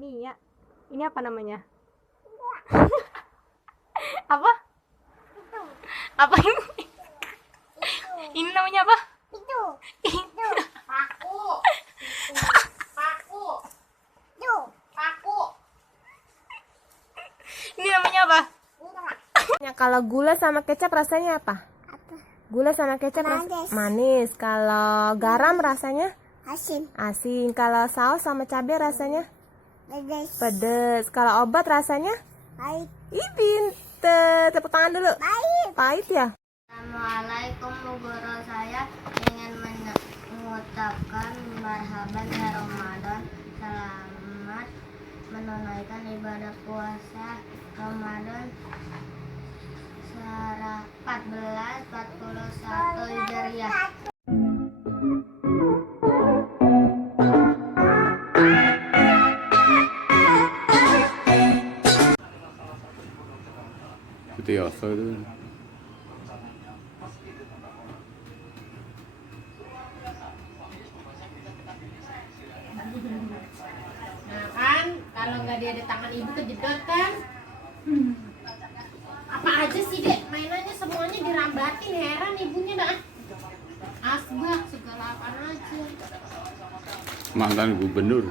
Mia, ini apa namanya? Apa? Apa ini? Ini namanya apa? Itu. Paku. Paku. Paku. Ini namanya apa? Enggak. Kalau gula sama kecap rasanya apa? Apa? Gula sama kecap Manis. manis. Kalau garam rasanya Asin. asin. Kalau saus sama cabai rasanya Pedas. pedes. Kalau obat rasanya Pahit. ih, pinter. Tepuk tangan dulu. Pahit. Pahit ya? Assalamualaikum, Bu Guru. Saya ingin mengucapkan marhaban ya Ramadan. Selamat menunaikan ibadah puasa Ramadan 1441 Hijriah. 그때 왔어야 되는데. Nah kan, kalau nggak dia di tangan ibu kejedot kan? Apa aja sih dek, mainannya semuanya dirambatin, heran ibunya dah. Asbak segala apaan aja. Mantan gubernur.